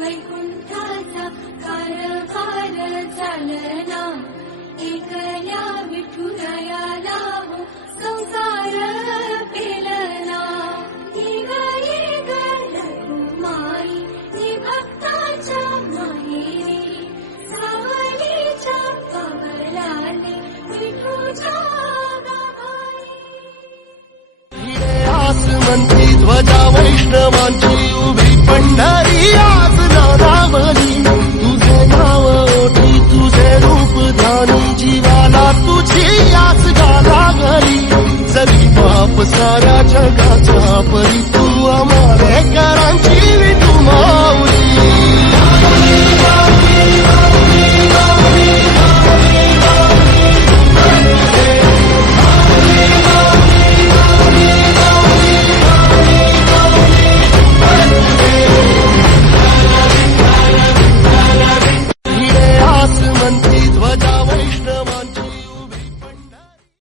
वैकुंठाचा कारभार चालना, एकल्या विठुरायाला हो संसार पेलना. निघाली गणकुमारी ती भक्ताच्या माहेरी, सावलीच्या पवलाले विठूच्या आसमंती ध्वजा वैष्णवांची उभी पंढरी आज नारावली. तुझे नाव ओठी तुझे रूप ध्यानी, जीवाला तुझी आस गाला घरी. जरी बाप साऱ्या जगाचा परी, तू आम्हाला करांची विठू माऊली. आसमंती ध्वजा वैष्णवांची